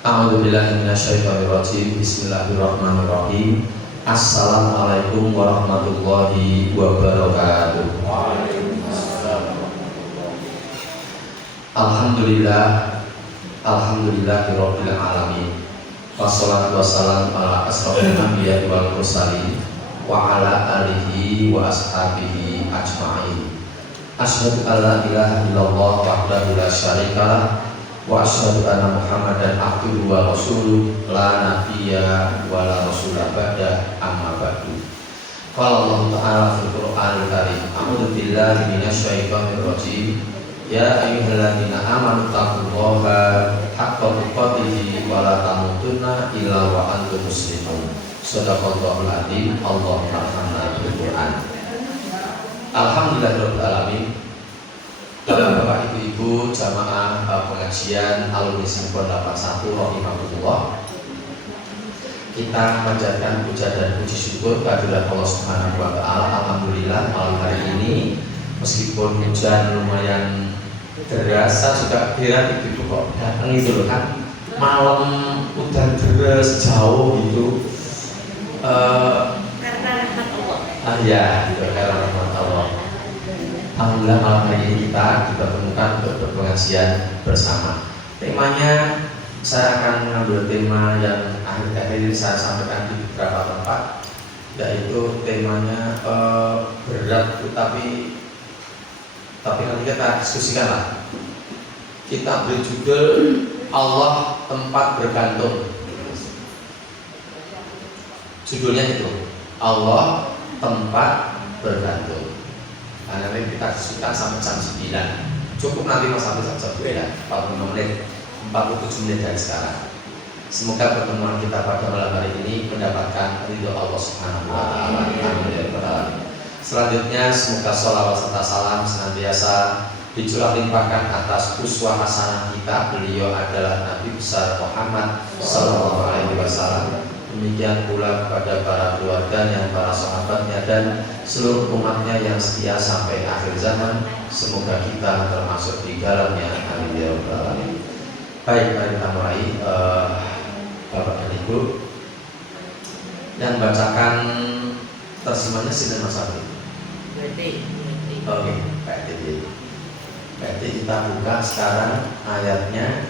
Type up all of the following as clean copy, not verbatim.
A'udzubillahi minasyaitonirrajim. Bismillahirrahmanirrahim. Assalamualaikum warahmatullahi wabarakatuh. Alhamdulillah, alhamdulillahirabbil alamin. Wassalatu wassalamu ala asrofil anbiya'i wal mursalin wa ala alihi wa ashabihi ajma'in. Asyhadu an la ilaha illallah wahdahu la syarikalah wa asyhadu anna Muhammadan abduhu wa rasuluh la nabiyya wa la rasula ba'da amma ba'du. Qala Allah ta'ala fil Qur'anil Karim. A'udzu billahi minasyaitonir rajim. Ya ayyuhalladzina amanu taqullaha haqqa tuqatih wa la tamutunna illa wa antum muslimun. Shadaqallahul adzim. Allahumma arhamna bil Qur'an. Alhamdulillahirabbil alamin. Bapak Ibu jamaah pengajian alumni Simpon 81 rahimahullah. Kita panjatkan puja dan puji syukur kehadirat Allah Subhanahu wa taala. Alhamdulillah malam hari ini meskipun hujan lumayan deras, juga kira itu kok datang itu loh kan, malam udah deras jauh gitu, karena rahmat Allah. Ya gitu, karena rahmat Allah. Alhamdulillah malam hari ini kita dipertemukan untuk berpengajian bersama. Temanya saya akan mengambil tema yang akhir-akhir ini saya sampaikan di beberapa tempat, yaitu temanya berat tapi nanti kita diskusikan lah. Kita beri judul Allah tempat bergantung. Judulnya itu Allah tempat bergantung. Nah, nanti kita diskusikan sampai jam 9. Cukup nanti mas sampai jam 1 ya, 45 menit, 47 menit dari sekarang. Semoga pertemuan kita pada malam hari ini mendapatkan ridho Allah Subhanahu wa taala. Amin. Selanjutnya semoga sholawat serta salam senantiasa dicurah limpahkan atas uswah hasanah kita. Beliau adalah Nabi besar Muhammad sallallahu alaihi wasallam. Demikian pula kepada para keluarganya, para sahabatnya, dan seluruh umatnya yang setia sampai akhir zaman. Semoga kita termasuk di dalamnya. Amin ya rabbal alamin. Baik, mari kita mulai. Bapak dan Ibu, yang bacakan terjemahnya Sina Mas Abdi. Oke, baik. Berarti kita buka sekarang ayatnya.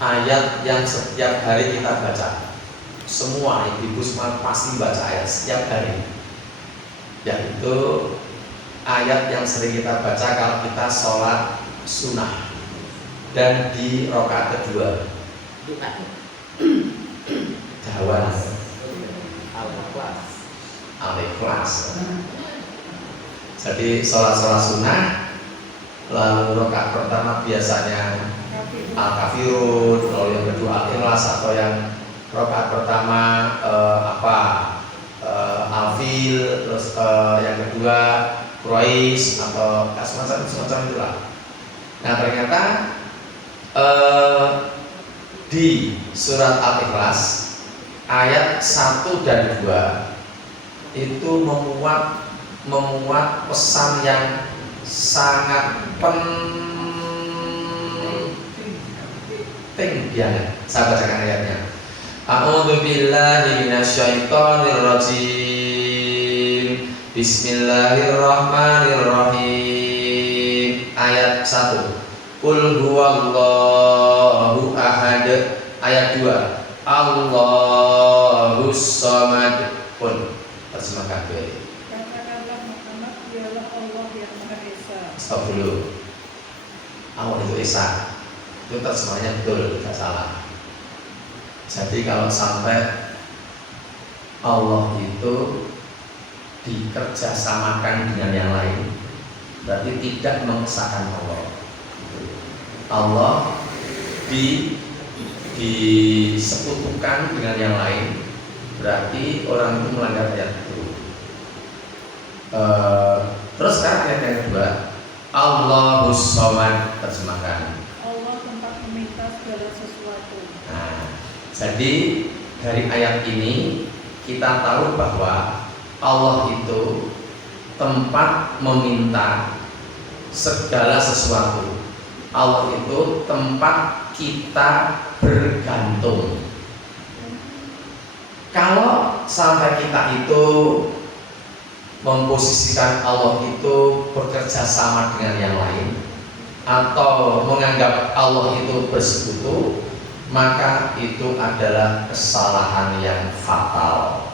Ayat yang setiap hari kita baca. Semua ibu semua pasti baca ayat setiap hari. Yaitu ayat yang sering kita baca kalau kita sholat sunnah dan di rakaat kedua. Jawan Al-Ikhlas. Jadi sholat sunnah, lalu rakaat pertama biasanya Al-Kafirun, lalu yang kedua Al-Ikhlas, atau yang rakaat pertama Al-Fil, terus yang kedua Quraisy atau semacam itulah. Nah ternyata di surat Al-Ikhlas ayat 1 dan 2 itu memuat pesan yang sangat penting banget. Saya bacakan ayatnya. A'udzu billahi minasyaitonir rajim. Bismillahirrahmanirrahim. Ayat 1. Qul huwallahu ahad. Ayat 2. Allahus samad. Pun terjemahkan dulu. Katakanlah Muhammad dialah Allah yang Maha Esa. Stop dulu. Allah itu Esa. Itu terjemahnya betul, tidak salah. Jadi kalau sampai Allah itu dikerjasamakan dengan yang lain, berarti tidak mengesahkan Allah. Allah disekutukan dengan yang lain, berarti orang itu melanggar ayat itu. Terus sekarang ayat yang kedua, Allahus Samad, terjemahkan. Allah tempat meminta segala sesuatu. Nah, jadi dari ayat ini kita tahu bahwa Allah itu tempat meminta segala sesuatu. Allah itu tempat kita bergantung. Kalau sampai kita itu memposisikan Allah itu bekerja sama dengan yang lain, atau menganggap Allah itu bersekutu, maka itu adalah kesalahan yang fatal.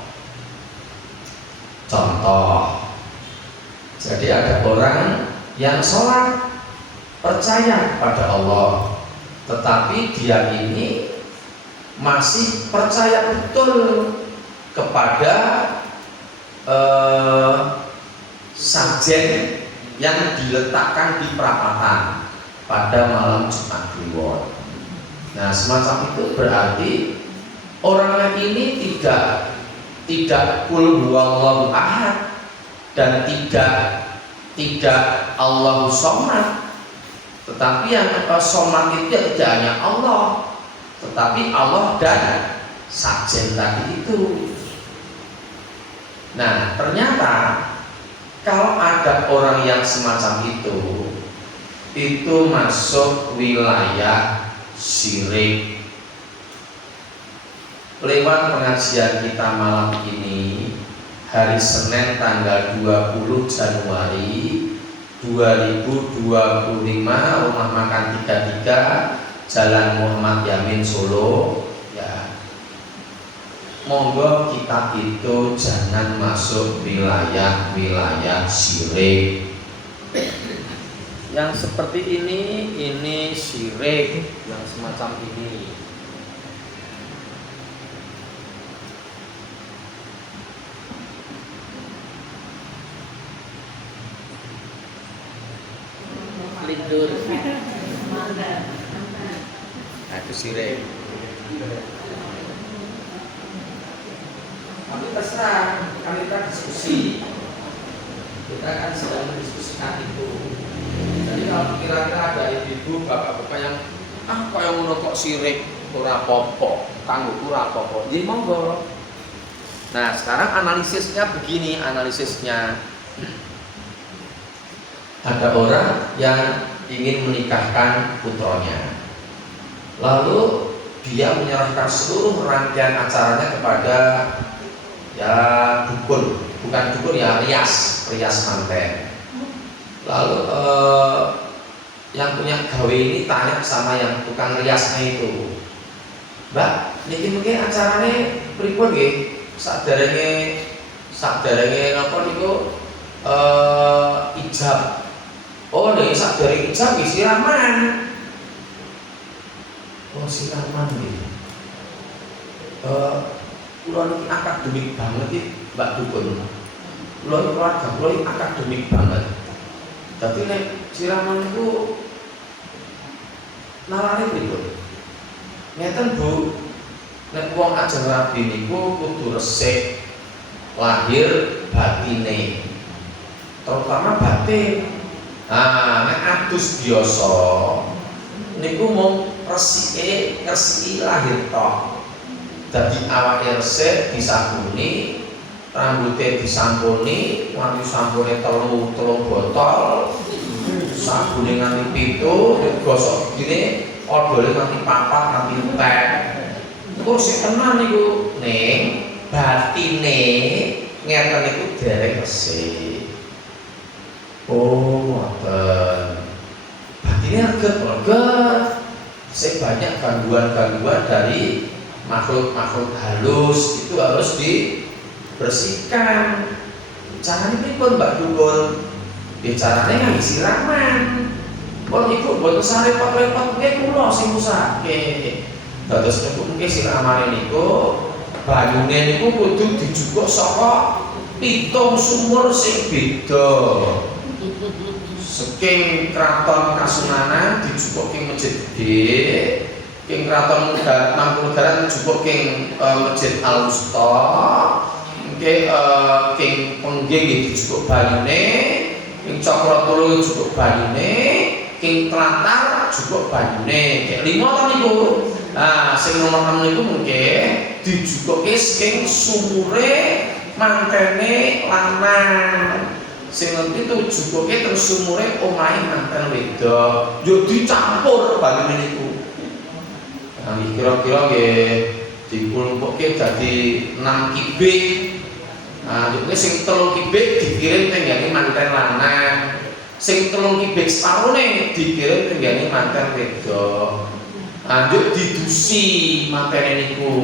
Contoh, jadi ada orang yang sholat, percaya pada Allah, tetapi dia ini masih percaya betul kepada sajen yang diletakkan di perapatan pada malam Jumat Kliwon. Nah, semacam itu berarti orang ini tidak qul huwallahu ahad dan tidak Allahu somad. Tetapi yang somad itu tidak hanya Allah, tetapi Allah dan sajen tadi itu. Nah, ternyata kalau ada orang yang semacam itu masuk wilayah syirik. Lewat pengajian kita malam ini, hari Senin tanggal 20 Januari 2025, Rumah Makan 33, Jalan Muhammad Yamin, Solo. Ya, monggo kita itu jangan masuk wilayah syirik. Yang seperti ini syirik yang semacam ini. Lidur. Nah, itu syirik. Tapi terserah, kita diskusi. Kita kan sedang mendiskusikan itu. Jadi kalau kira-kira ada ibu-ibu, bapak-bapak yang kok yang ngono kok syirik, ora apa-apa, kanggo ora apa-apa. Jadi monggo. Nah, sekarang analisisnya begini, ada orang yang ingin menikahkan putranya, lalu dia menyerahkan seluruh rangkaian acaranya kepada dukun, bukan dukun ya, rias manten. Lalu yang punya gawe ini tanya sama yang tukang riasnya itu, Mbak, niki mungkin acaranya pripun nggih? Saderenge napa niku ijab. Oh, nek saderenge ijab nggih siraman. Oh, siraman nggih. Kula niki akademik banget iki, Mbak Dukun. Kula iki keluarga kula iki akademik banget. Tapi nek siraman itu nalane pripun? Ngeten Bu, nek wong ajeng rabi niku kudu resik lahir batine, terutama batin. Nah, nek adus biasa niku mung resiki lahir tok. Dadi awake resik disabuni, rambutnya disampuni, nganti sampune telung botol, sabune nganti 7, digosok gini, odole nganti 4, nganti 6. Kok sik tenan niku ning batine ngeten niku dereng resik. Oh, ngoten. Batine reget. Sik banyak gangguan-gangguan dari makhluk-makhluk halus, itu harus dibersihkan. Caranya pripun Mbak Dukun? Caranya nganggo siraman. Pun ibu boten usah repot-repot, nggih kula sing ngusahake. Dados niku mungkin siramane niku banyune niku kudu dijupuk saka 7 sumur sing beda. Saking kraton Kasunanan dijupuk king masjid gede, king kraton Mangkunegaran dijupuk king masjid Al-Wusta, king Pengging dijupuk banyune, king Cokro dijupuk banyune, king Tlantar dijupuk banyune. Kayak 5 ta niku. Nah, sing nomor 6 niku mungkin dijupuke king sumure mantene lanang. sing ngerti tuh jukuke terus sumure omahe manten wedok yo dicampur bali niku. Nah kira-kira nggih dikulumpukke dadi 6 kibik. Nah jukuke sing 3 kibik dikirim tenggane manten lanang. Sing 3 kibik separone dikirim tenggane manten wedok. Lanjut didusi mantene niku.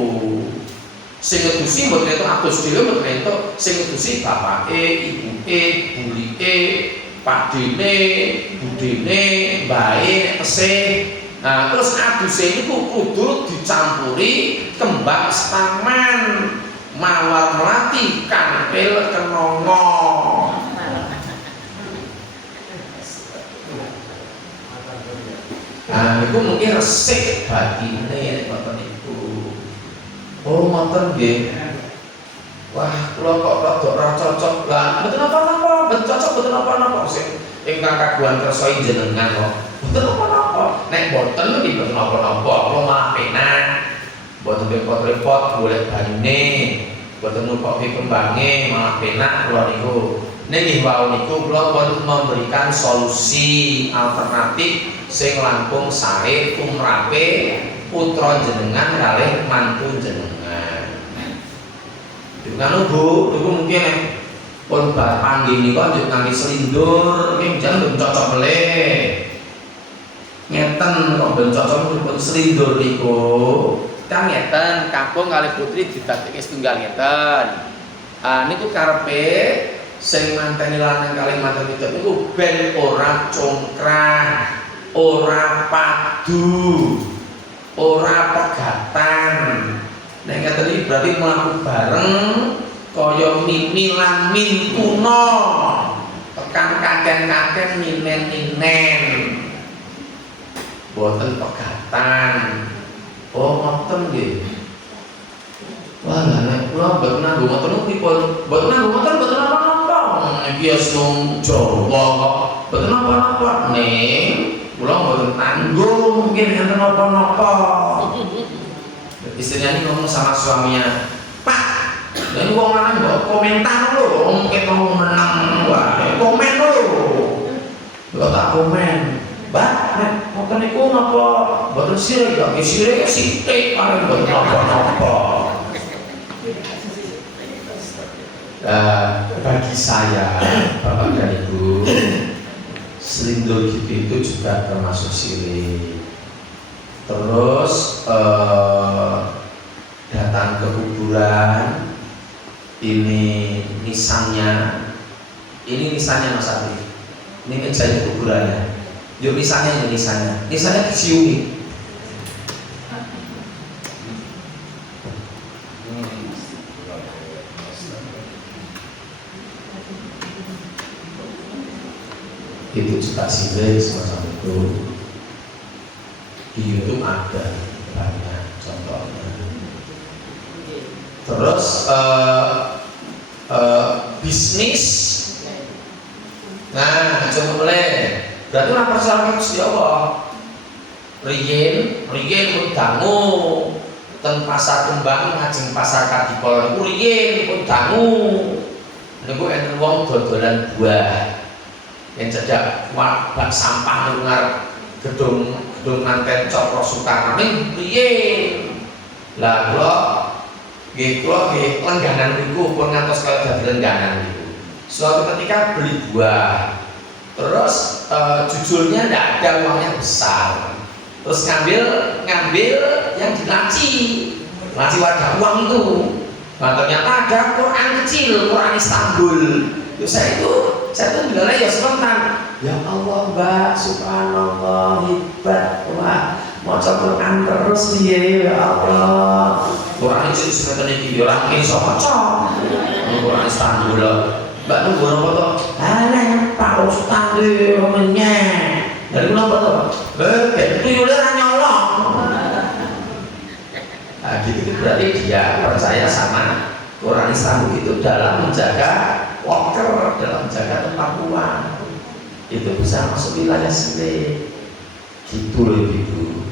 Sing ngedusi mboten entuk atus dhewe mboten entuk, sing ngedusi bapake, ibuke, bulike, padene, budene, mbae, tesih. Nah, terus aduse niku kudu dicampuri kembang staman, mawar melati, kantil, kenongo. Nah, niku mungkin resik batine ngoten niku. Oh, ngoten nggih. Wah, kula kok rada ora cocok. Lah, mboten apa-apa, mboten cocok, mboten apa-apa sing ingkang kagungan kersa jenengan kok. Mboten apa-apa. Nek mboten nggih mboten apa-apa, kula malah penak. Mboten repot-repot golek banyune, mboten nukoki kembange, malah penak kula niku. Nek nggih wau niku kula pun memberikan solusi alternatif sing langkung sae tumrape putra jenengan kalih mantu jenengan. Kan Bu, niku mungkin pun bar panggih niku njuk ngangge slindur, nggih jangan cocok meleh. Ngeten kok ben cocok pun slindur niku. Kang ngeten, kampung kalih putri didadekke setunggal ngeten. Niku karepe sing manteni lanang kalih manten wedok niku ben ora congkrah, ora padu, ora pegatan. Nek ngeten iki berarti mlaku bareng kaya mimi lan min tuna. Tekan kaken-kaken ninen-ninen. Boten pegatan. Oh, ngoten nggih. Wah, nek kula mboten nganggo ngoten pripun? Mboten nganggo ngoten mboten apa-apa. Iki asung Jawa kok. Mboten apa-apa. Ning kula mboten tanggung mungkin enten apa-apa. Istrinya ini ngomong sama suaminya, Pak, ini wong lanang kok komentar lho, mungkin mau menang, wah, komen lho, lo tak komen, Mbak, ngoten niku napa, mboten sirik ya, sirik sithik, paling mboten napa-napa. Bagi saya, Bapak dan Ibu, selindul itu juga termasuk sirik. Terus datang ke kuburan, ini nisannya Mas Adi, ini mejanya kuburannya, yuk nisannya diciumi. Itu juga sirik semacam itu. Di YouTube ada banyak contohnya. Terus bisnis, nah coba boleh. Berarti orang persoalan Gusti Allah. Riyen pun dangu ten pasar kembang ngajeng pasar Kadipol niku riyen pun dangu. Niku enten wong dodolan buah. Yang cedak bak sampah ngarep gedung manten Cokro Soekarno ning riyen. Lah kula nggih lengganan niku pun ngantos kaya dadi lengganan niku. Suatu ketika beli buah. Terus jujurnya tidak ada uangnya besar. Terus ngambil yang dilaci wadah uang itu. Nah, ternyata ada Quran kecil, Quran Istanbul. Saya tuh bilangnya ya spontan. Ya Allah Mbak, subhanallah, hebat. Wah, mau coba Quran terus dia, ya Allah. Quran itu sebenarnya iki orang ini iso maca. Quran Istanbul. Mbak nunggu apa to? Pak Ustaz iki menyek. Dari kenapa to? Tuyule ra nyolong. Nah, gitu berarti dia percaya sama Quran Istanbul itu dalam menjaga loker, dalam menjaga tempat uang. Itu bisa masuk wilayah sendiri. Gitu loh Ibu.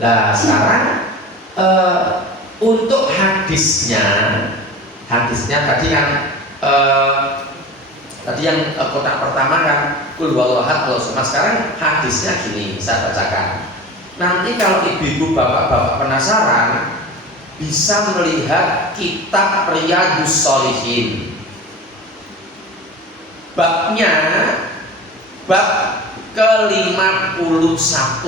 Nah sekarang untuk hadisnya tadi kan Tadi yang kotak pertama kan kul huwallahu ahad Allahu samad. Sekarang hadisnya gini, saya bacakan. Nanti kalau ibu-ibu bapak-bapak penasaran, bisa melihat kitab Riyadhus Shalihin. Babnya bab ke-51.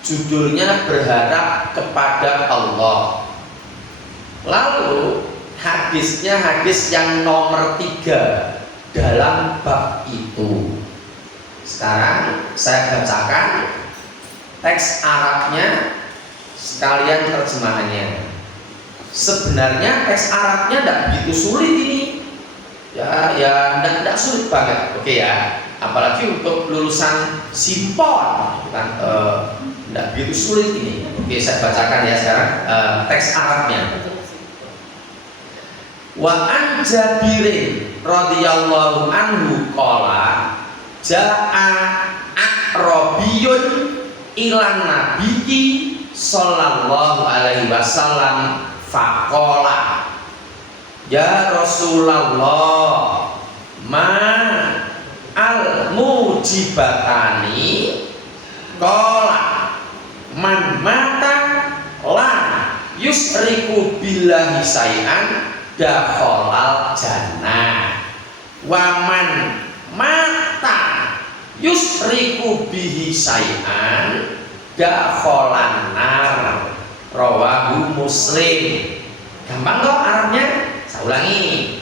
Judulnya berharap kepada Allah. Lalu hadisnya hadis yang nomor 3 dalam bab itu. Sekarang saya bacakan teks Arabnya sekalian terjemahannya. Sebenarnya teks Arabnya tidak begitu sulit ini. Ya tidak sulit banget. Oke ya. Apalagi untuk lulusan simpon kan tidak begitu sulit ini. Oke, saya bacakan ya sekarang teks Arabnya. Wa an Jabirin radhiyallahu anhu qala jaa a'rabiyun ilan nabiyyi sallallahu alaihi wasallam faqala ya Rasulullah ma al mujibatani qala man mata la yusriku billahi syai'an dakhalal jannah wa man mata yusriku bihi syai'an dakhalan nar rawahu Muslim. Gampang toh Arabnya? Saya ulangi.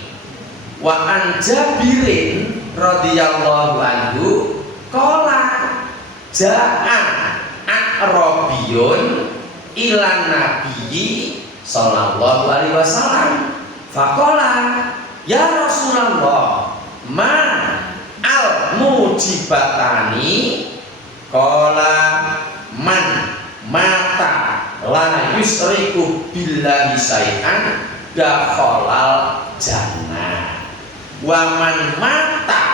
Wa an Jabirin radhiyallahu anhu qala jaa a'rabiyun ilan nabiyyi sallallahu alaihi wasallam faqala ya Rasulullah ma al mujibatani qala man mata la yusriku billahi syai'an dakhalal jannah wa man mata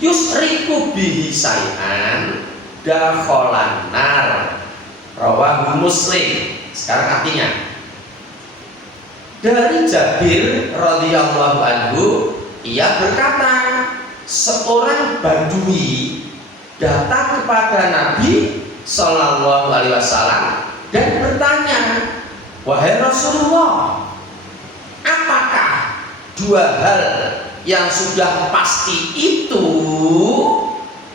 yusriku bihi syai'an dakhalan nar rawahu Muslim. Sekarang artinya dari Jabir radhiyallahu anhu, ia berkata, seorang Badui datang kepada Nabi sallallahu alaihi wasallam dan bertanya, wahai Rasulullah, apakah dua hal yang sudah pasti itu?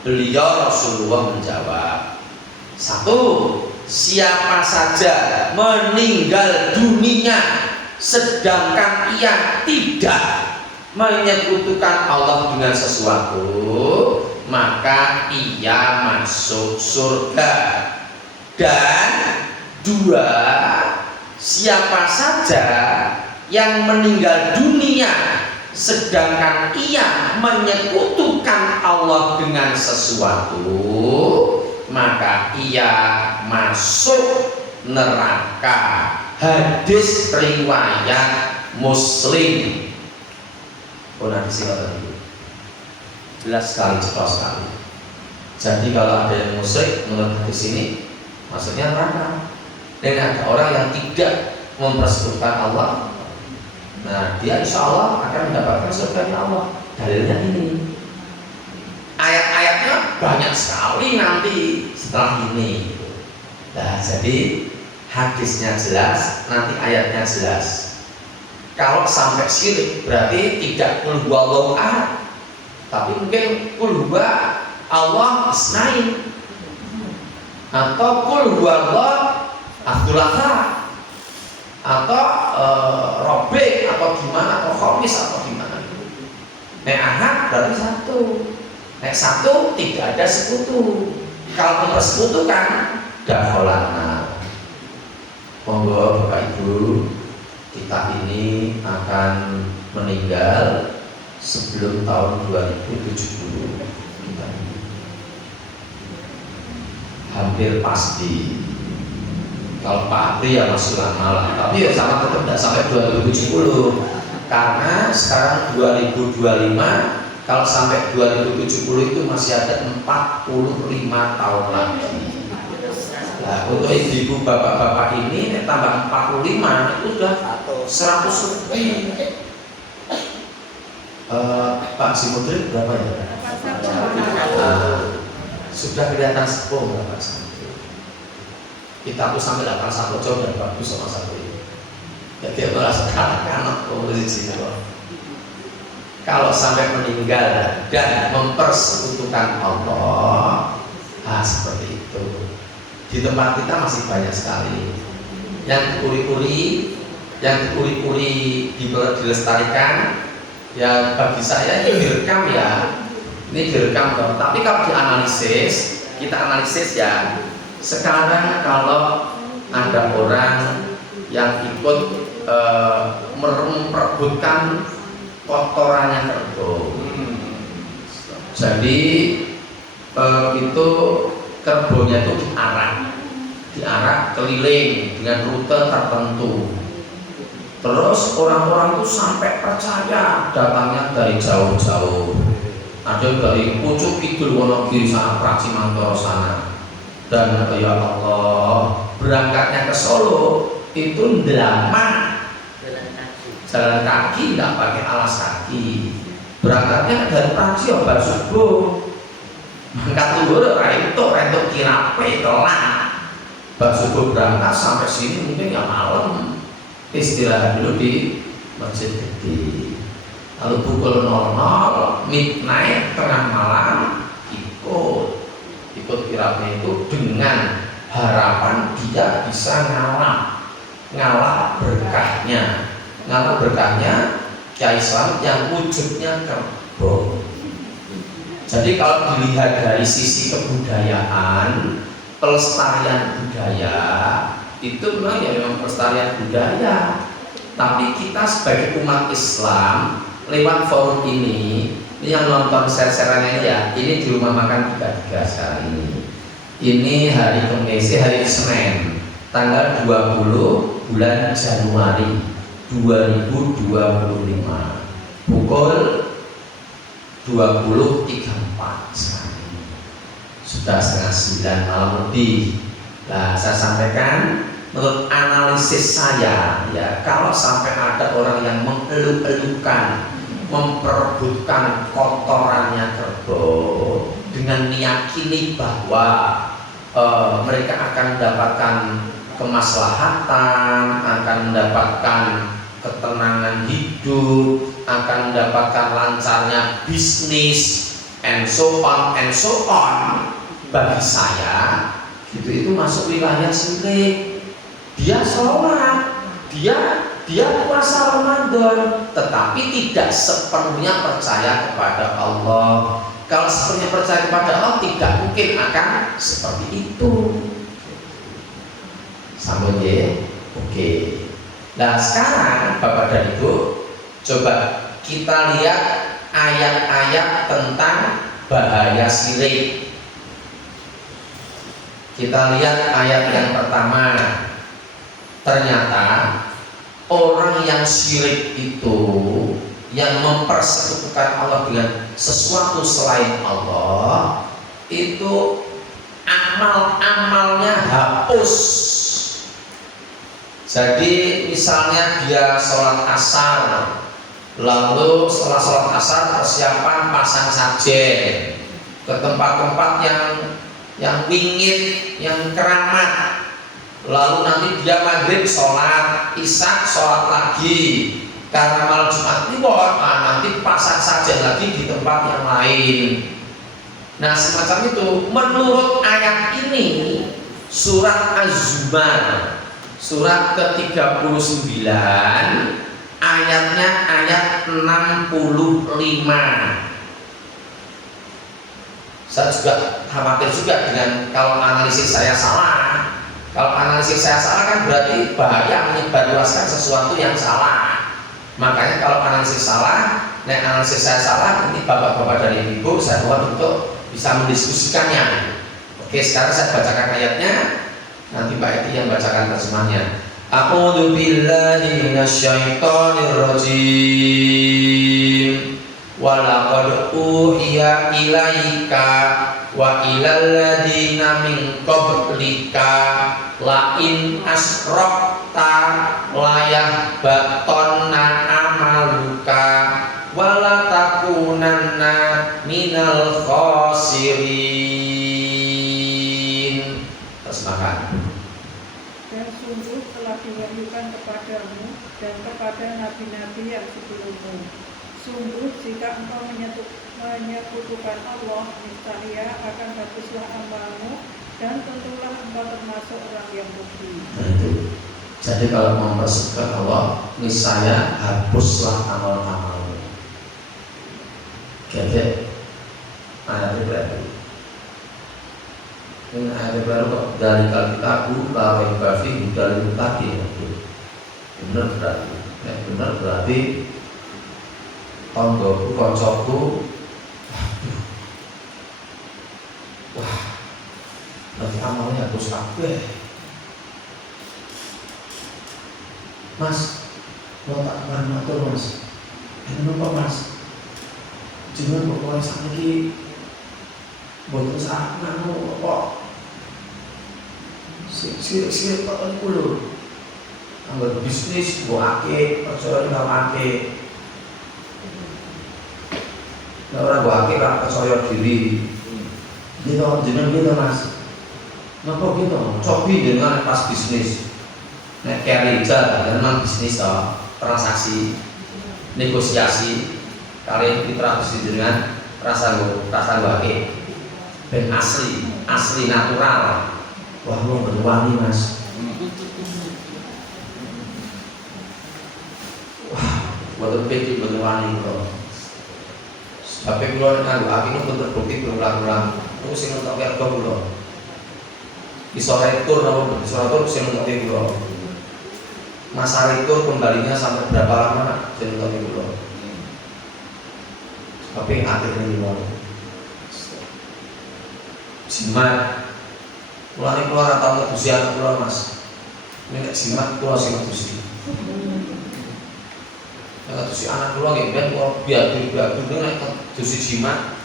Beliau Rasulullah menjawab, satu, siapa saja meninggal dunia sedangkan ia tidak menyekutukan Allah dengan sesuatu, maka ia masuk surga. Dan dua, siapa saja yang meninggal dunia sedangkan ia menyekutukan Allah dengan sesuatu, maka ia masuk neraka. Hadis riwayat Muslim. Hadis ini jelas sekali, cepat sekali. Jadi kalau ada yang musyrik menurut hadis ini, maksudnya neraka. Dan ada orang yang tidak mempersekutukan Allah, nah dia insya Allah akan mendapatkan surga Allah. Dalilnya ini. Ayat-ayatnya banyak sekali nanti setelah ini. Nah, jadi hadisnya jelas, nanti ayatnya jelas. Kalau sampai syirik berarti tidak qul huwallahu ahad, tapi mungkin qul huwa Allah isnain, atau qul huwallahu ahad, atau robek, atau gimana, atau khomis, atau gimana. Nek ahad berarti satu, nek satu tidak ada sekutu. Kalau mempersekutukan dakhalana. Monggo Bapak Ibu, kita ini akan meninggal sebelum tahun 2070. Kita ini hampir pasti. Kalau Pak Apri ya masih lama lah, tapi ya sama tetap tidak sampai 2070. Karena sekarang 2025, kalau sampai 2070 itu masih ada 45 tahun lagi. Nah, untuk ibu bapak-bapak ini tambah 45 itu sudah 100 lebih. Pak Simudri berapa ya? Sudah kelihatan sepuh nggak Pak Simudri? Kita tuh sampai 81 jauh dan bagus sama satu ini. Ya dia merasa kanak-kanak komposisi itu. Kalau sampai meninggal dan mempersekutukan Allah, seperti itu. Di tempat kita masih banyak sekali yang kuri-kuri, dilestarikan. Ya bagi saya ini direkam ya, ini direkam dong. Tapi kalau dianalisis, kita analisis ya. Sekarang kalau ada orang yang ikut memperebutkan kotorannya kerbau, jadi itu kerbaunya itu diarak keliling dengan rute tertentu. Terus orang-orang itu sampai percaya, datangnya dari jauh-jauh. Ada dari pucuk kidul Wonogiri sana, Pracimantoro sana. Dan ya Allah, berangkatnya ke Solo itu drama jalan kaki, nggak pakai alas kaki. Berangkatnya dari Pracio bar subuh, mangkat luhur rentuk kirape telat. Bar subuh berangkat sampai sini mungkin ya malam, istirahat dulu di masjid gede. Lalu pukul 00 midnight tengah malam ikut kirapnya itu dengan harapan dia bisa ngalah berkahnya Kiai Slamet yang wujudnya kerbau. Jadi kalau dilihat dari sisi kebudayaan, pelestarian budaya itu memang pelestarian budaya. Tapi kita sebagai umat Islam lewat forum ini yang nonton share-shareannya ya, ini di rumah makan 33 sekarang ini. Ini hari Kamis, hari Senin, tanggal 20 bulan Januari 2025, pukul 20.34 sekarang ini. Sudah setengah 9 malam lebih. Nah, saya sampaikan menurut analisis saya ya, kalau sampai ada orang yang mengeluh-elukan, memperebutkan kotorannya kerbau dengan meyakini bahwa mereka akan mendapatkan kemaslahatan, akan mendapatkan ketenangan hidup, akan mendapatkan lancarnya bisnis, and so on. Bagi saya itu masuk wilayah syirik. Dia sholat, dia puasa Ramadan, tetapi tidak sepenuhnya percaya kepada Allah. Kalau sepenuhnya percaya kepada Allah, tidak mungkin akan seperti itu. Sambung ya, oke. Nah sekarang Bapak dan Ibu, coba kita lihat ayat-ayat tentang bahaya syirik. Kita lihat ayat yang pertama. Ternyata orang yang syirik itu, yang mempersekutukan Allah dengan sesuatu selain Allah, itu amal-amalnya hapus. Jadi misalnya dia sholat asar, lalu setelah sholat asar persiapan pasang sajen ke tempat-tempat yang wingit, yang keramat. Lalu nanti dia maghrib sholat, isya sholat lagi, karena malam Jumat Kliwon, nanti pasang saja lagi di tempat yang lain. Nah semacam itu. Menurut ayat ini, surat Az-Zumar, surat ke-39, ayatnya ayat 65. Saya juga khawatir juga dengan kalau analisis saya salah. Kalau analisis saya salah kan berarti bahaya menyebarluaskan sesuatu yang salah. Makanya kalau analisis salah, analisis saya salah, ini bapak-bapak dari ibu saya mohon untuk bisa mendiskusikannya. Oke, sekarang saya bacakan ayatnya, nanti Pak Edi yang bacakan terjemahnya. A'udzu billahi minasyaitonir rajim. Walaqad uhiya ilaika wa ilal ladina min qablika la in asrakta la yahbatanna amaluka wala takunanna minal khasirin. Terjemahkan. Dan sungguh telah diwahyukan kepadamu dan kepada nabi-nabi yang sebelummu. Sungguh jika engkau menyekutukan Allah, niscaya akan hapuslah amalmu dan tentulah engkau termasuk orang yang rugi. Nah itu. Jadi kalau mau mempersekutukan Allah, niscaya hapuslah amal-amalmu. Jadi ayat berarti. Ini ayat baru kok dari kitabu lawai bafi dari mutaki. Benar berarti. Benar berarti tonggoku, koncoku, wah, berarti amalnya harus kabeh. Mas, lo tak kemarin matur mas, ini apa mas? Jangan pokoknya saat ini buat usaha nanu kok sih kok dulu ambil bisnis buat ake percaya nggak ake nggak orang buat ake nggak percaya diri gitu jangan gitu mas ngapa gitu cobi dengan pas bisnis nek kerja memang bisnis toh transaksi negosiasi kalian interaksi dengan rasa ake ben asli natural. Wah lo berwangi mas. Wah buat peti berwangi bro. Sampai keluar dengan lagi itu terbukti berulang-ulang. Itu sih untuk kerja bro. Di sore itu atau di sore itu sih untuk bro. Masa itu kembalinya sampai berapa lama? Sih untuk bro. Tapi akhirnya gimana? Jimat, mulai keluar atau ngedusi anak keluar mas. Ini nek jimat keluar sih ngedusi. Ngedusi anak keluar gitu kan, kalau biar ini nek ngedusi jimat.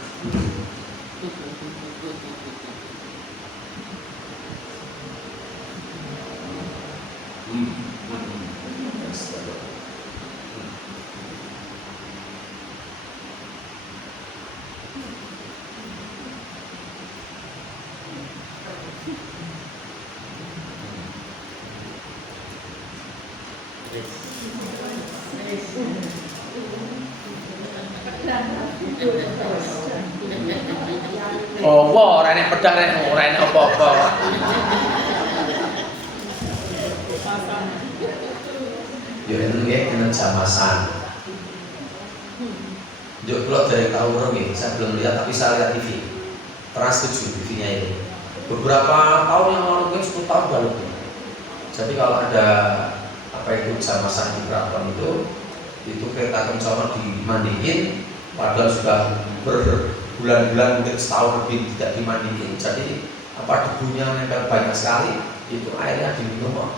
Oh, wah, rene pedang rene apa-apa. Yo ini kena jamasan. Yo kalau dari tahu orang saya belum lihat tapi saya lihat TV. Trans 7 TV-nya itu. Beberapa tahun yang lalu mungkin 10 tahun lalu. Jadi kalau ada apa itu jamasan di keraton itu kereta kencana dimandiin, padahal sudah berbulan-bulan mungkin setahun lebih tidak dimandiin. Jadi apa debunya nempel banyak sekali, itu airnya diminum.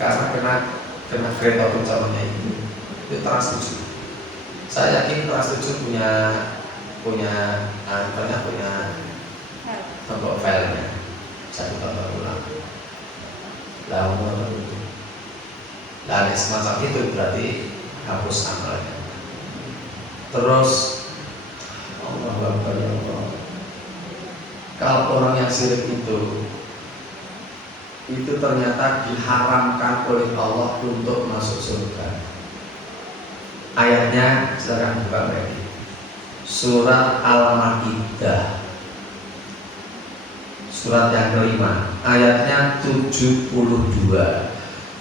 Karena kena kereta kencananya itu Trans 7. Saya yakin Trans 7 punya contoh filenya. Satu contoh ulang. Nah, semacam itu berarti hapus amalnya. Terus Allah. Kalau orang yang syirik itu ternyata diharamkan oleh Allah untuk masuk surga. Ayatnya sekarang buka lagi. Surat Al-Maidah. Surat yang kelima, ayatnya 72.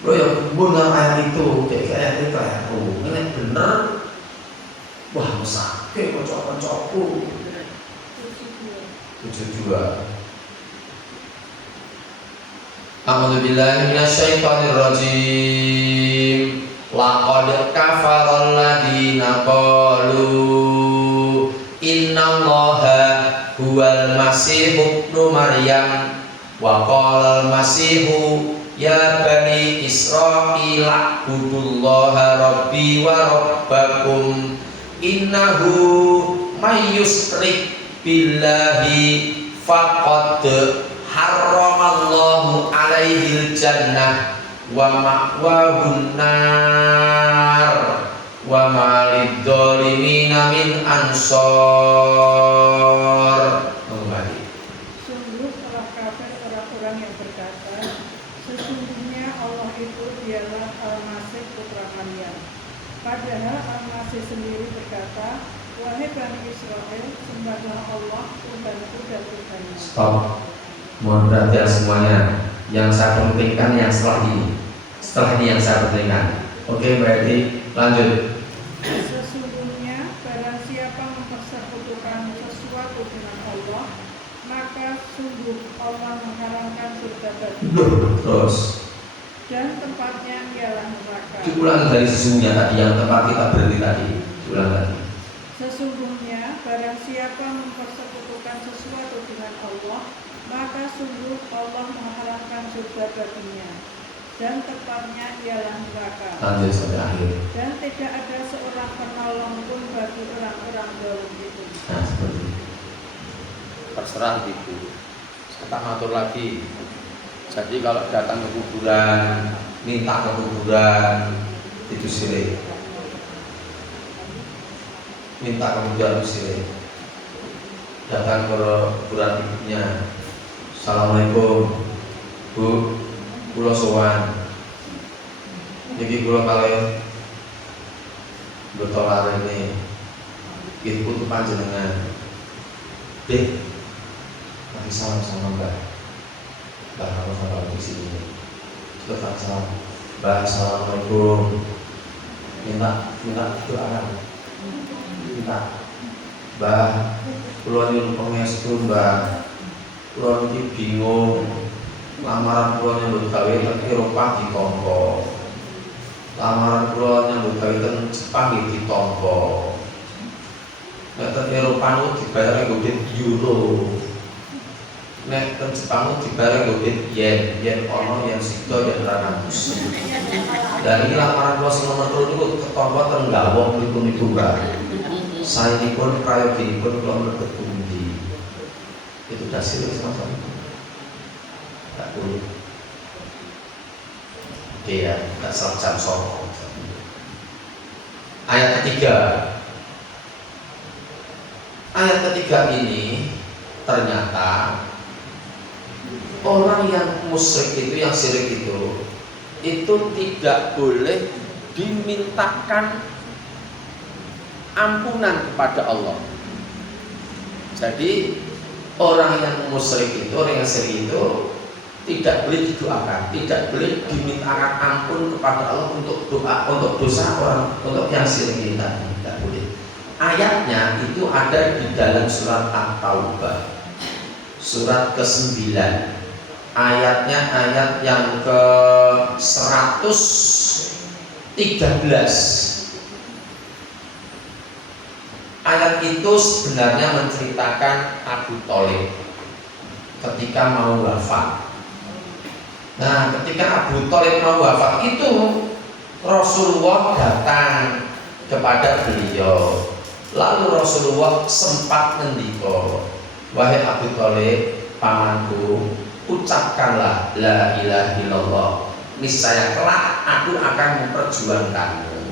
Lo yang benar ayat itu, kayak itu ayat ini benar. Wah, sakit kocok-kocokku. 72. A'udzu billahi minasyaitonir rajim. Laqad kafaral ladzina qalu innallaha huwal masihu ibnu Maryam wa qala al-masihu ya bani Israil ibudullaha rabbi wa rabbakum innahu may yusyrik billahi faqad harramallahu alaihil jannah wa ma'wahun nar. wa malid dzalimina min ansor. Kembali. Sungguh telah kafir orang-orang yang berkata, sesungguhnya Allah itu dialah Al-Masih putra Maryam. Padahal Al-Masih sendiri berkata, wahai Bani Israel, sembahlah Allah, Tuhanku dan Tuhanmu. Stop. Mohon perhatian semuanya. Yang saya pentingkan yang setelah ini. Setelah ini yang saya pentingkan. Oke, berarti lanjut. Sesungguhnya barang siapa mempersekutukan sesuatu dengan Allah, maka sungguh Allah mengharamkan surga baginya, Terus dan tempatnya ialah neraka. diulang dari sesungguhnya tadi yang tempat kita berhenti tadi. Diulang lagi. Sesungguhnya barang siapa mempersekutukan sesuatu dengan Allah, maka sungguh Allah mengharamkan surga baginya, dan tempatnya ialah neraka. Lanjut sampai akhir. Dan tidak ada seorang penolong pun bagi orang-orang zalim itu. Nah, seperti itu. Terserah gitu. Saya tak ngatur lagi. Jadi kalau datang ke kuburan, minta ke kuburan, itu syirik. Minta ke kuburan itu syirik. Datang ke kuburan ibunya, assalamualaikum, Bu, kula sowan. Niki kula kalih Mbok larene. Nggih putu panjenengan. Dek, mari salam sama Mbak. Mbak kalau sama di sini. Kita salam. Mbak, assalamualaikum. Minta doa. Minta. Mbak, kula nyuwun pangestu, Mbak. Kula niki bingung. Lamaran kula nyambut gawe teng Eropa ditampa. Lamaran kula nyambut gawe teng Jepang nggih ditampa. Nek teng Eropa niku dibayar nggo duit euro. Nek teng Jepang niku dibayar nggo duit yen, yen ono yen sida yen 200. Dan ini lamaran kula sing nomor 3 niku ketampa teng Gawong niku Mbak. Saenipun prayoginipun kula mlebet pundi. Itu dasar semacam itu. Tak boleh. Oke ya, tak salah jam sokong. Ayat ketiga. Ayat ketiga ini ternyata orang yang musyrik itu, yang syirik itu tidak boleh dimintakan ampunan kepada Allah. Jadi orang yang musyrik itu, orang yang syirik itu tidak boleh didoakan, tidak boleh dimintakan ampun kepada Allah untuk doa, untuk dosa orang, untuk yang syirik ini tadi, tidak boleh. Ayatnya itu ada di dalam surat At-Taubah, surat ke-9. Ayatnya ayat yang ke-113. Ayat itu sebenarnya menceritakan Abu Thalib ketika mau wafat. Nah, ketika Abu Thalib mau wafat itu Rasulullah datang kepada beliau. Lalu Rasulullah sempat ngendika, wahai Abu Thalib, pamanku, ucapkanlah la ilaha illallah. Niscaya kelak aku akan memperjuangkanmu.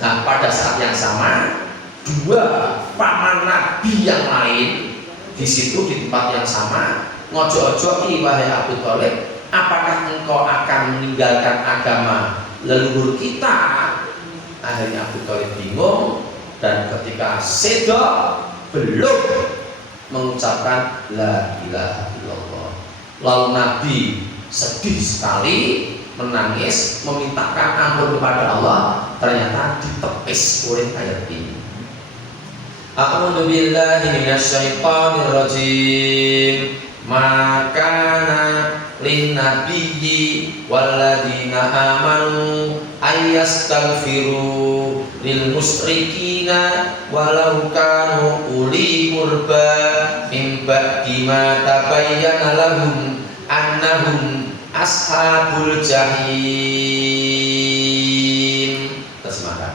Nah, pada saat yang sama, dua paman Nabi yang lain di situ di tempat yang sama ngojo-ojoki, wahai Abu Thalib, apakah engkau akan meninggalkan agama leluhur kita? Akhirnya Abu Thalib bingung, dan ketika sedo belum mengucapkan la ilaha illallah. Lalu Nabi sedih sekali, menangis, memintakan ampun kepada Allah. Ternyata ditepis oleh ayat ini. A'udzu billahi minasyaitonir rajim. Makana lin nabiyyi walladzina amanu ayastaghfiru lil musyrikina walau kanu uli qurba min ba'di ma tabayyana lahum annahum ashabul jahim. Terjemahkan.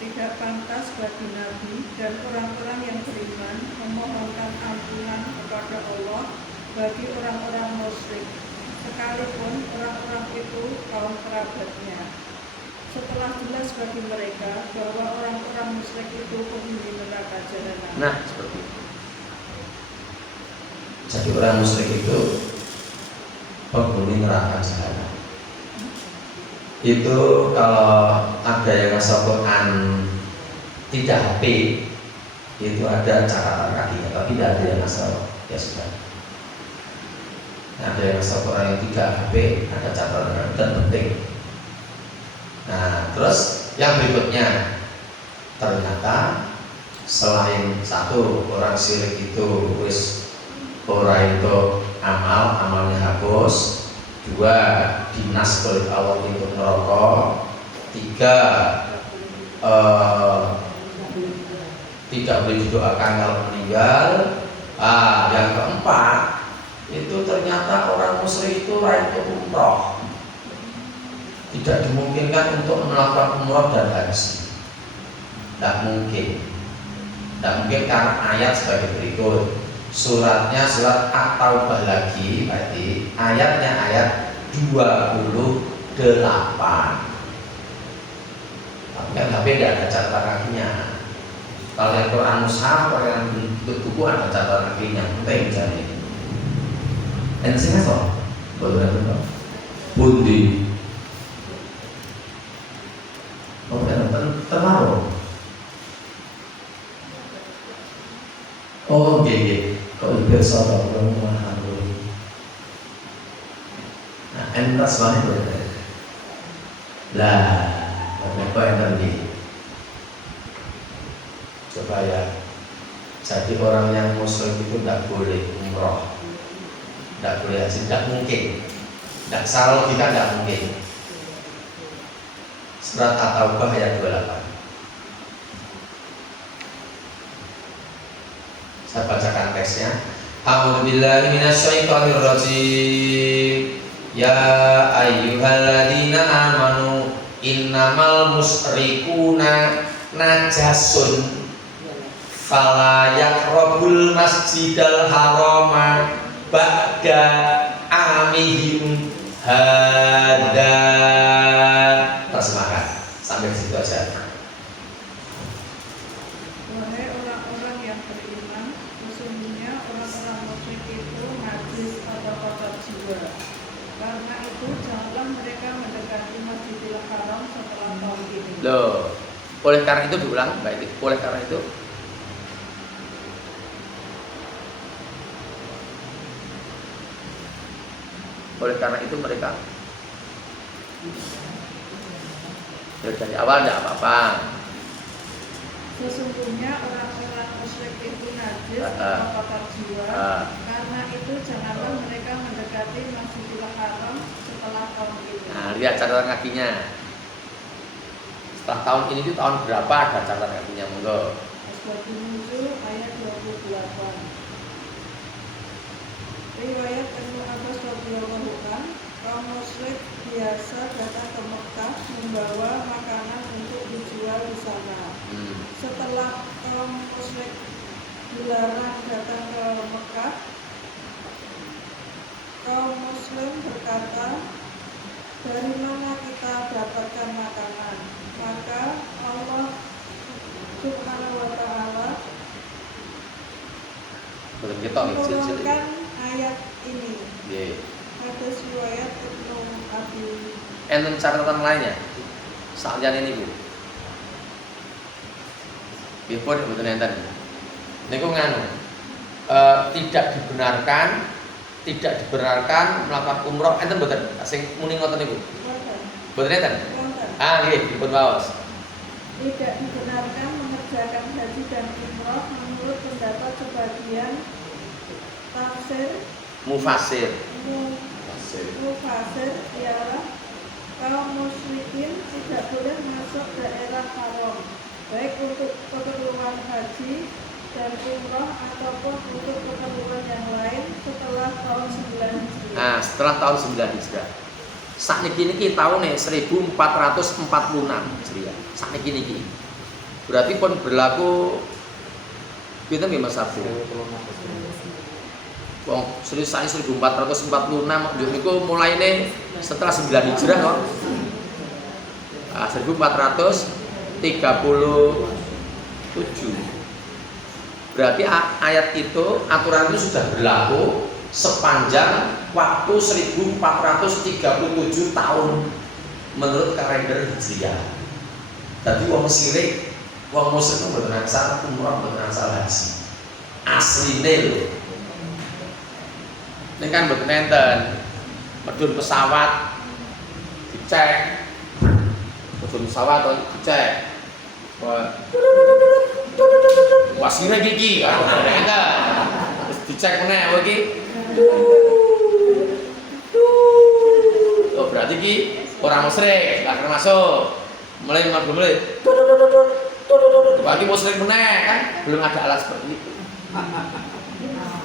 Tidak pantas bagi Nabi dan orang-orang yang beriman memohonkan ampunan kepada Allah bagi orang-orang musyrik, sekalipun orang-orang itu kaum kerabatnya. Setelah jelas bagi mereka bahwa orang-orang musyrik itu penghuni neraka jahanam. Nah, seperti itu. Jadi orang musyrik itu penghuni neraka jahanam. Itu kalau ada yang ngasal Quran tidak HP, itu ada catatan kakinya, tapi tidak ada yang ngasal, ya sudah. Ada yang ngasal Quran yang tidak HP, ada catatan kaki dan penting. Nah, terus yang berikutnya, ternyata selain satu orang syirik itu wis orang itu amalnya hapus, dua dinas oleh Allah itu neraka, tiga tidak boleh didoakan kalau meninggal. Yang keempat itu ternyata orang musyrik itu raih umroh, tidak dimungkinkan untuk melakukan umroh dan haji. Tidak mungkin karena ayat sebagai berikut. Suratnya surat At-Taubah lagi, berarti ayatnya ayat 28. Tapi kan HP tidak ada catatan kakinya. Kalau yang Quran Mushaf, kalau yang bentuk buku ada catatan kakinya, penting jadi. Dan sini so, betul. Bundi. Oh, terlalu. Oh, oke. Kau biasa orang memahami. Nah, entas banget berarti. Lah, apa yang tadi? Coba ya. Jadi orang yang musyrik itu tidak boleh umroh, tidak boleh haji, tidak mungkin. Tidak salah kita tidak mungkin. Surat At-Taubah ayat 28. Saya bacakan teksnya. A'udzubillahi minasyaitonirrajim. Ya ayyuhalladzina amanu innamal musyrikuna najasun fala yaqrabul masjidal harama ba'da amihim hada. Terjemahkan sampai situ aja. Wahai orang-orang yang beriman, sesungguhnya orang-orang musyrik itu najis atau kotor jiwa. Karena itu janganlah mereka mendekati Masjidil Haram setelah tahun ini. Loh, oleh karena itu diulang, baik. Oleh karena itu mereka dari awal tidak apa-apa. Sesungguhnya orang-orang musyrik itu najis atau kotor jiwa. Karena itu janganlah mereka mendekati Masjidil Haram setelah tahun ini. Nah, lihat catatan kakinya. Setelah tahun ini itu tahun berapa ada catatan kakinya, monggo. Asbabun Nuzul ayat 28. Riwayat Ibnu Abbas radhiyallahu anhu, kaum musyrik biasa datang ke Mekah membawa makanan untuk dijual di sana. Setelah kaum musyrik dilarang datang ke Mekah, kaum muslim berkata, dari mana kita dapatkan makanan? Maka Allah Subhanahu wa ta'ala menurunkan ayat ini. Hadis riwayat Ibnu Abi. Enten catatan lainnya. Saljan ini Bu. Bipun betul enten. Niku nganu. Tidak dibenarkan melakukan umroh enten mboten. Sing muni ngoten niku. Mboten enten. Nggih, dipun waos. Tidak dibenarkan mengerjakan haji dan umroh menurut pendapat sebagian tafsir mufasir ialah kaum musyrikin tidak boleh masuk daerah haram, baik untuk keperluan haji dan umroh ataupun untuk keperluan yang lain setelah tahun 9 Hijriah. Nah, setelah tahun 9 Hijriah. Sakniki niki tahun 1446 Hijriah. Sakniki niki. Berarti pun berlaku pinten nggih Mas Abdul? Wong selesai 1446 yo niku mulaine setelah 9 Hijrah kok. 1437. Berarti ayat itu, aturan itu sudah berlaku sepanjang waktu 1437 tahun menurut kalender Hijriah. Jadi wong sirik, wong musyrik mboten asal umrah, mboten asal haji. Asline lho. Ini kan mboten enten. Medun pesawat dicek. Medun pesawat dicek. Wah sirik iki, mboten enten. Terus dicek meneh iki. Oh berarti ki orang musyrik, gak kena masuk. Mulai 50 menit. Bagi musyrik meneh kan belum ada alat seperti itu.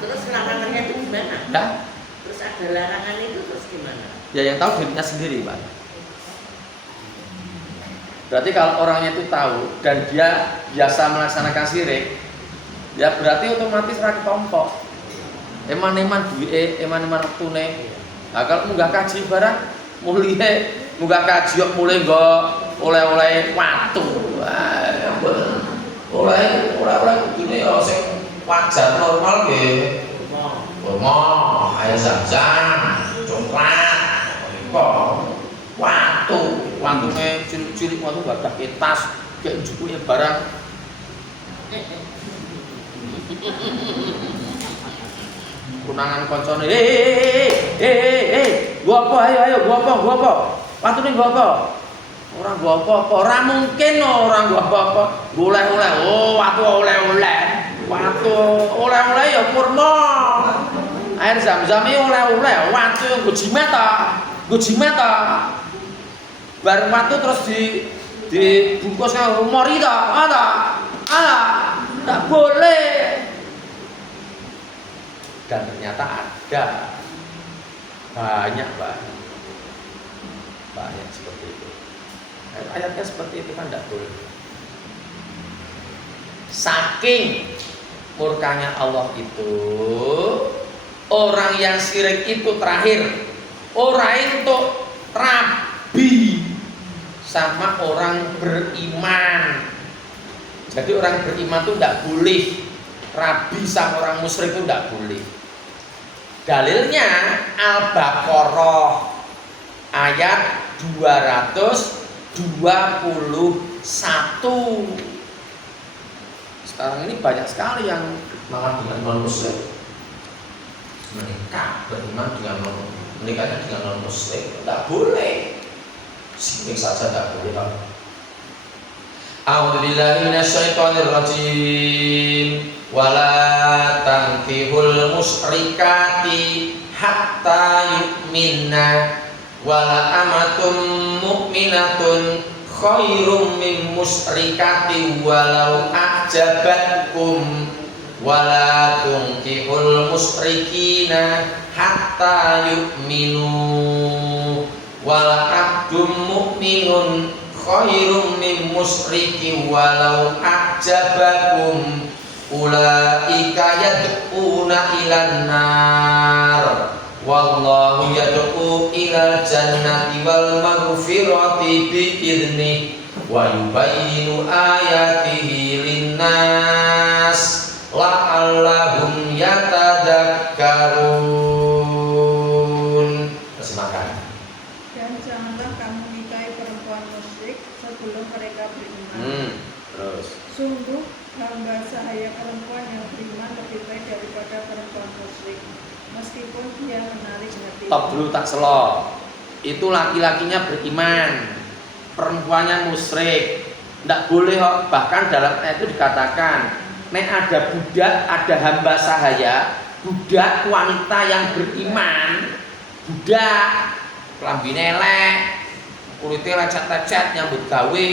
Terus larangannya itu gimana? Ya? Terus ada larangan itu terus gimana? Ya yang tahu dirinya sendiri, Pak. Berarti kalau orangnya itu tahu dan dia biasa melaksanakan syirik, ya berarti otomatis ra ketompo. Eman-eman duwike, eman-eman wektune. Nah kalau munggah kaji barang mulih munggah kaji kok mulai nggo oleh-oleh watu. Oleh-oleh kudune ya sing wajar normal nggih. Kurma, air zam-zam, coklat, kok watune cilik-cilik watu gadah tas, kayak jupuke barang. Kunangan koncone, gua apa, ayo, gua apa, watune gua apa? Orang gua apa, ora mungkin orang gua apa, oleh-oleh, watu oleh-oleh, ya kurma, air zam-zam oleh-oleh, watu yang gue jimat ta, bareng watu terus dibungkus karo mori ta, tak boleh. Dan ternyata ada banyak seperti itu. Ayatnya seperti itu kan tidak boleh. Saking murkanya Allah itu, orang yang syirik itu terakhir orang itu rabi sama orang beriman. Jadi orang beriman itu tidak boleh rabi sama orang musyrik itu tidak boleh. Dalilnya Al-Baqarah ayat 221. Sekarang ini banyak sekali yang malah dengan non muslim menikah beriman dengan menikahnya dengan non muslim, tidak boleh. Syirik saja tidak boleh. A'udzubillahi minasyaitonir rajim. Wala tankihul musyrikati hatta yu'minna wala amatum mu'minatun khairum min musyrikati walau a'jabatkum wala tunkihul musyrikina hatta yu'minu wala abdum mu'minun khairum min musyriki walau a'jabakum ulaika yad'una ilan nar wallahu yad'u ilal jannati wal maghfirati bi'idnih wa yubayyinu ayatihi linnas la'allahum yatadakkarun. Terjemahkan. Dan janganlah kamu nikahi perempuan musyrik sebelum mereka beriman. Terus. Sungguh hamba sahaya perempuan yang beriman lebih baik daripada perempuan musyrik, meskipun dia menarik hati. Top dulu tak selo. Itu laki-lakinya beriman, perempuannya musyrik. Tidak boleh kok. Bahkan dalam ayat itu dikatakan, nek ada budak, ada hamba sahaya, budak wanita yang beriman, budak klambine elek, kulite lecet-lecet nyambut gawe,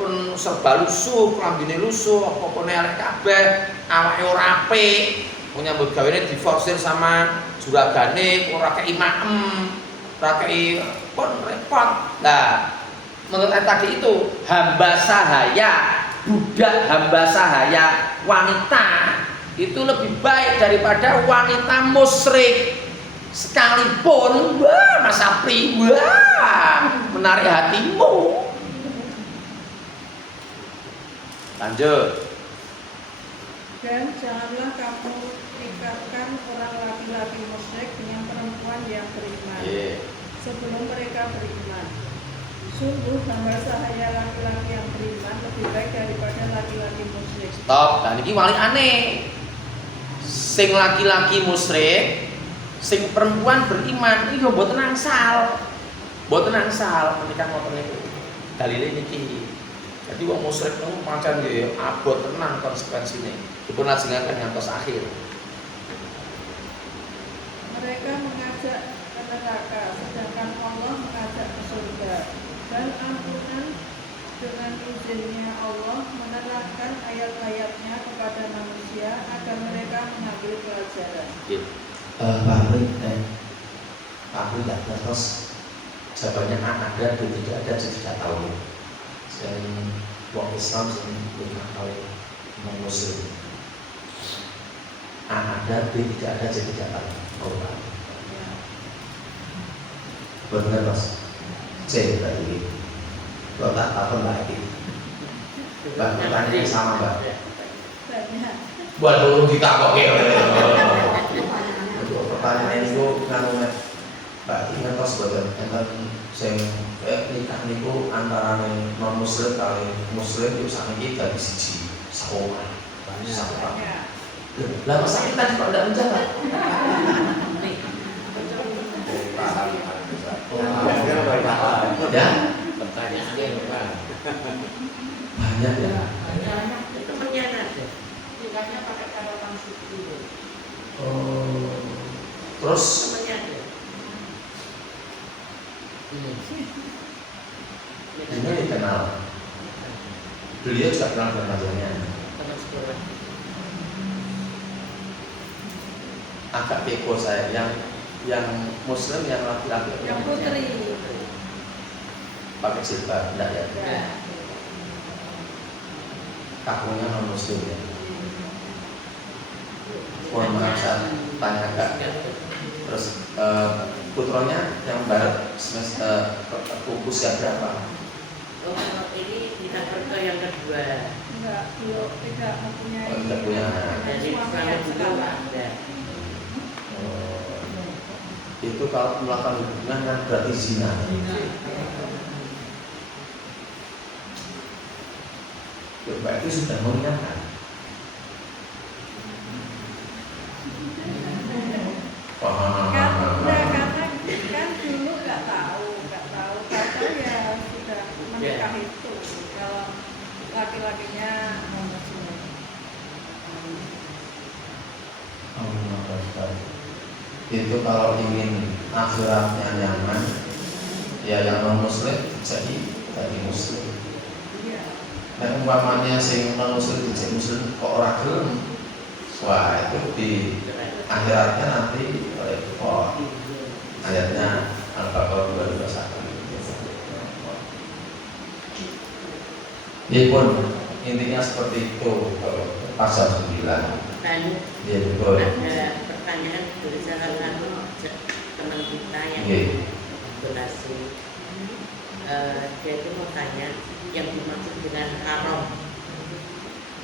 pun serba lusuh, klambine lusuh, apa-apane elek kabeh, awake ora apik, nyambut gawene diforsir sama juragane, ora kei maem, ora kei pun repot. Nah, menurut ayat tadi itu hamba sahaya, budak hamba sahaya wanita itu lebih baik daripada wanita musyrik. sekalipun wah Mas Sapri wah menarik hatimu. Lanjut. Dan janganlah kamu ikatkan orang laki-laki musyrik dengan perempuan yang beriman sebelum mereka beriman. Sungguh hamba sahaya laki-laki yang beriman lebih baik daripada laki-laki musyrik. Stop. Dan ini wali aneh. Sing laki-laki musyrik, sing perempuan beriman, ini mboten angsal. Mboten angsal menika ngoten niku. Dalile niki. Jadi wong musyrik niku pancen nggih abot tenan konsekuensine. Dipun lajengaken ngantos akhir. Mereka mengajak ke neraka, sedangkan Allah mengajak ke surga. Dan ampunan dengan izinnya Allah menerangkan ayat-ayatnya kepada manusia agar mereka mengambil pelajaran. Pak Pri terus jawabannya ada tidak ada jadi tidak tahu. Dan wong Islam sing tidak tahu non Muslim. Ada tidak ada jadi tidak tahu. Oh, Pak. Benar Mas. Saya tadi. Kalau tak tahu Mbak Eki. Mbak pertanyaan sama Mbak. Banyak. Buat dulu kita kok pertanyaan itu nganu Mbak Eki ngertos boten enten sing nikah niku antara non muslim kali muslim itu sakniki dadi siji saomah. Banyak. Lah masa kita kok ndak menjawab? Ya, Pertanyaannya Pak. banyak ya. Itu menyanyi. Nikahnya pakai catatan suku. Oh, terus Menyanyi. ini dikenal. Beliau juga kenal dengan wajahnya. Teman sekolah. Agak kepo saya yang muslim yang laki-laki Yang putri. pakai jilbab enggak ya? Ya. Kakunya non muslim ya. Mohon maaf saya tanya Kak. Terus putranya yang barat semester usia berapa? Oh, ini kita ke yang kedua. Enggak, belum tidak mempunyai. Oh, tidak punya. Jadi suami suami yang dulu sekarang. ada. Itu kalau melakukan hubungan kan berarti zina. Bapak itu sudah mengingatkan. Karena kan dulu nggak tahu ya sudah menikah itu kalau laki-lakinya non muslim. Itu kalau ingin akhiratnya nyaman, ya yang non muslim jadi muslim. Iya. Nah umpamanya sing non muslim jadi muslim kok ora gelem, wah itu di akhiratnya nanti repot. Ayatnya Al-Baqarah 221. Ini pun intinya seperti itu pasal 9. Dan Ya betul. ada pertanyaan dari salah satu teman kita yang donasi. Dia itu mau tanya yang dimaksud dengan haram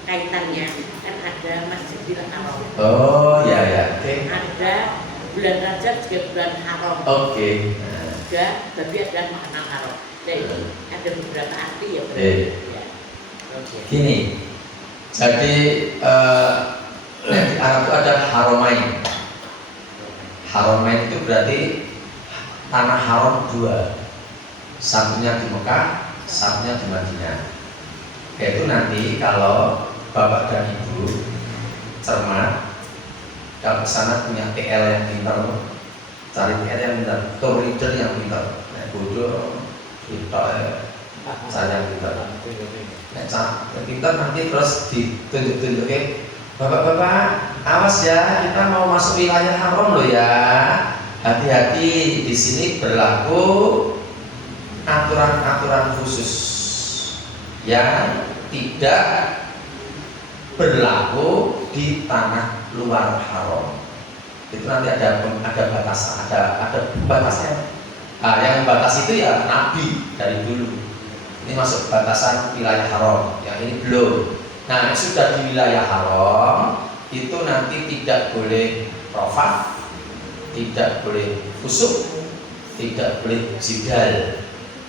kaitannya kan ada Masjidil Haram. Oh ya, oke. Ada bulan Rajab juga bulan haram. Oke. Juga tapi ada makna haram. Jadi ada beberapa arti ya. Ya. Oke. Gini, jadi di Arab itu ada haromain. Haromain itu berarti tanah haram dua, satunya di Mekah, satunya di Madinah. Yaitu nanti kalau bapak dan ibu cermat, kalau kesana punya TL yang pintar, cari TL yang pintar, tour leader yang pintar, bodoh, kita saya yang pintar. Yang pintar nanti terus ditunjuk-tunjukin, bapak-bapak, awas ya, kita mau masuk wilayah haram loh ya. Hati-hati, di sini berlaku aturan-aturan khusus yang tidak berlaku di tanah luar haram. Itu nanti ada batasan, ada batasnya. Nah, yang batas itu ya Nabi dari dulu. Ini masuk batasan wilayah haram, yang ini belum. Nah, yang sudah di wilayah haram itu nanti tidak boleh rafat, tidak boleh fusuk, tidak boleh jidal.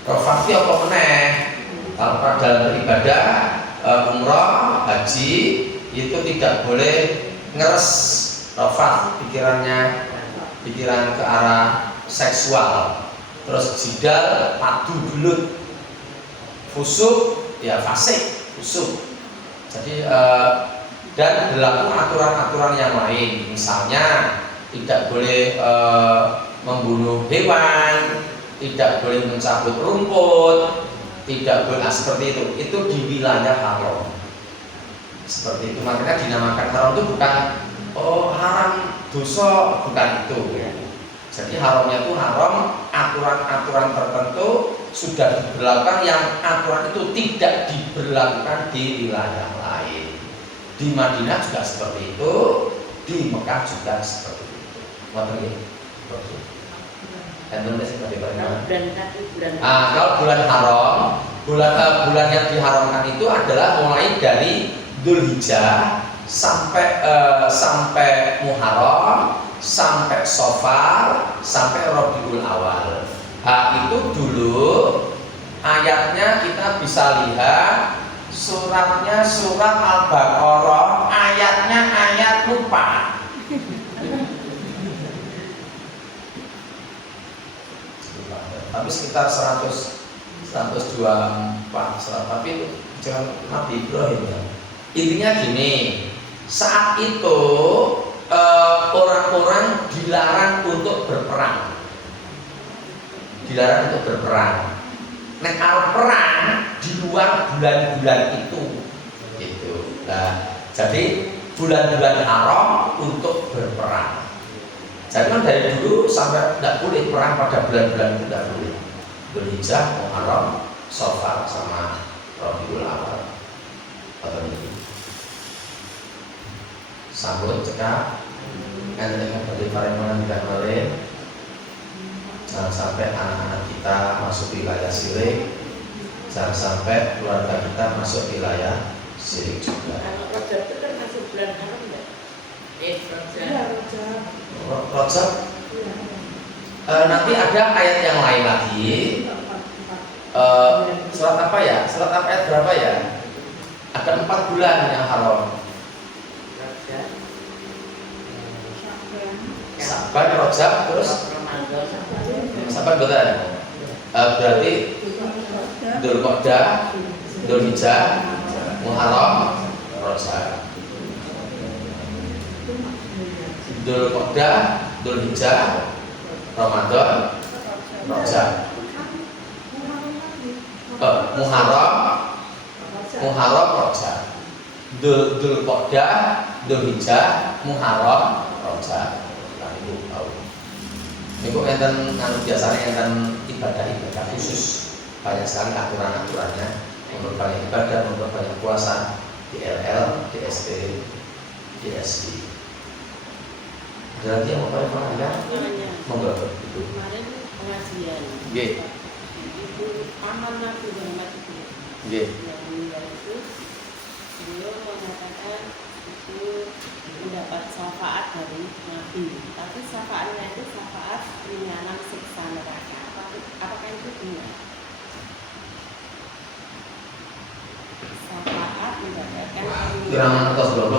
Rafat itu apa meneh? Kalau dalam beribadah umrah, haji itu tidak boleh ngeres rafat, pikiran ke arah seksual. Terus jidal, padu belut, fusuk, ya fasik, fusuk. Jadi dan berlaku aturan-aturan yang lain, misalnya tidak boleh membunuh hewan, tidak boleh mencabut rumput, tidak boleh seperti itu. Itu di wilayah haram. Seperti itu, makanya dinamakan haram itu bukan haram dosa, bukan itu. Jadi haramnya itu haram, aturan-aturan tertentu sudah diberlakukan yang aturan itu tidak diberlakukan di wilayah lain. Di Madinah juga seperti itu, di Mekah juga seperti itu. Kalau bulan haram, bulan yang diharamkan itu adalah mulai dari Dzulhijjah sampai Muharram, sampai Safar, sampai Rabiul Awal. Itu dulu ayatnya kita bisa lihat, suratnya surat Al-Baqarah, ayatnya ayat lupa. Tapi sekitar 124 tapi itu jangan Nabi Ibrahim ya. Intinya gini, saat itu orang-orang dilarang untuk berperang. Nek perang di luar bulan-bulan itu, gitu. Nah, jadi bulan-bulan haram untuk berperang. Jadi kan dari dulu sampai tidak boleh perang pada bulan-bulan itu, tidak boleh. Dzulhijjah, Muharram, Safar sama Rabiul Awal. Sambut cekap, enten bagi paremonan tidak boleh. Jangan sampai anak-anak kita masuk wilayah syirik, jangan sampai keluarga kita masuk wilayah syirik juga. Kalau Rajab itu kan masuk bulan haram enggak? Rajab. Nanti ada ayat yang lain lagi. Surat apa ya? Surat apa ayat berapa ya? Ada 4 bulan yang haram. Saban, Rajab, terus Saban betul. Berarti Dzulqa'dah, Dzulhijjah, Muharram, Rajab. Dzulqa'dah, Dzulhijjah, Ramadan, Rajab. Muharram, Rajab. Dzulqa'dah, Dzulhijjah, Muharram, Rajab. Ibu tahu. Niku enten biasanya enten ibadah khusus, banyak sekali aturan-aturannya, memperbanyak ibadah, memperbanyak puasa, DLL, DST, DSI. Ada lagi yang mau ya? Monggo itu. Kemarin pengajian. Nggih. Itu paman Nabi Muhammad itu. Nggih. Yang meninggal itu beliau mengatakan itu mendapat syafaat dari Nabi, tapi syafaatnya itu syafaat ringanan siksa neraka. Apakah itu benar? Syafaat mendapatkan Kirang atas blok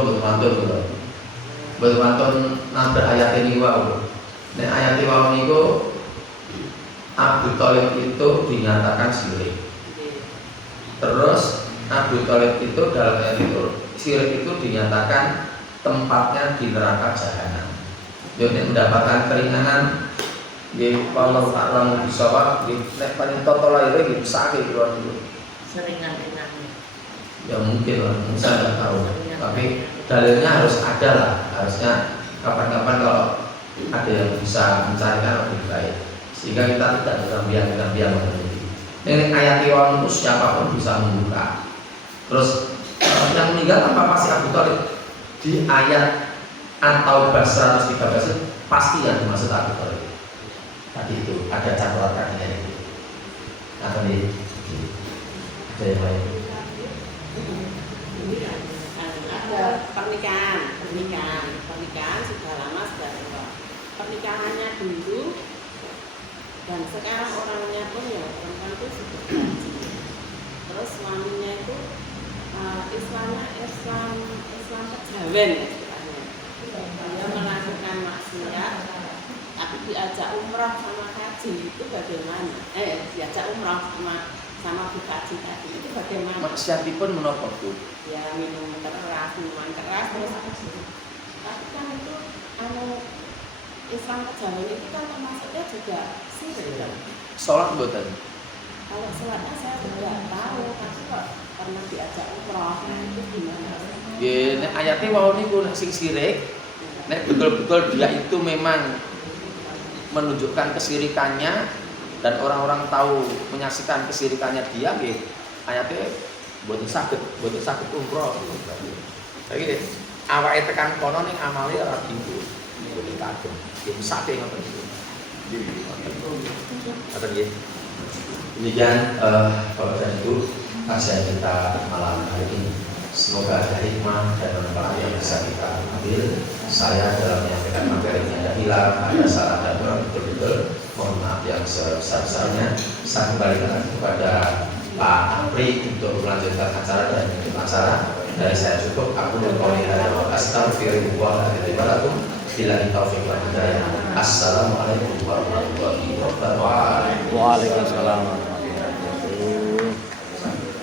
betul mantun nabrak ayat ini wau. Nek ayat wau niku Abu Thalib itu dinyatakan syirik. Terus Abu Thalib itu dalam ayat itu syirik itu dinyatakan tempatnya di neraka jahanam. Jadi mendapatkan keringanan di Allah Ta'ala bisawab di nek paling total lahir gitu sakit keluar dulu. seringan-ringannya. Ya mungkin lah, saya nggak tahu. Tapi dalilnya harus ada lah. Harusnya kapan-kapan kalau ada yang bisa mencarikan lebih baik, sehingga kita tidak bergambiang-gambiang meneliti. Ini ayat iwan itu siapapun bisa membuka. Terus yang meninggal tanpa pasti Abu Thalib di ayat At-Taubah 113 pasti yang dimaksud artikel itu. Tadi itu ada catatan kakinya itu. Atau nih, ada yang lain. Ada pernikahan sudah lama sudah tua. Pernikahannya dulu dan sekarang orangnya pun ya perempuan itu sudah gaji. Terus suaminya itu Islam kejawen ya istilahnya. Dia melakukan maksiat tapi diajak umrah sama haji itu bagaimana? Diajak umrah sama bukaji tadi itu bagaimana? Maksiatipun menapa, Bu? Ya minuman keras terus tapi kan itu Islam kejawen itu kan termasuknya juga syirik kan? Sholat mboten. Kalau sholatnya saya tidak tahu tapi kok pernah diajak umroh itu gimana? Ya, nek ayatnya wau niku nek sing sirik, nek betul-betul dia itu memang menunjukkan kesirikannya dan orang-orang tahu menyaksikan kesirikannya dia, nggih. Ayatnya mboten saged umroh. Tapi awake tekan kono ning amale ora dienggo. Mboten kagem. Ya sate ngoten niku. Ngoten nggih. Demikian Bapak dan Ibu kajian kita malam hari ini. Semoga ada hikmah dan manfaat yang bisa kita ambil. Saya dalam menyampaikan materi ini ada hilang, ada salah dan kurang betul-betul. Mohon maaf yang sebesar-besarnya. Saya kembalikan kepada Pak Amri untuk melanjutkan acara dan menutup acara. Dari saya cukup. Aku berkali hada astagfirullah wabarakatuh. Bila taufiq wal hidayah. Assalamualaikum warahmatullahi wabarakatuh. Waalaikumsalam.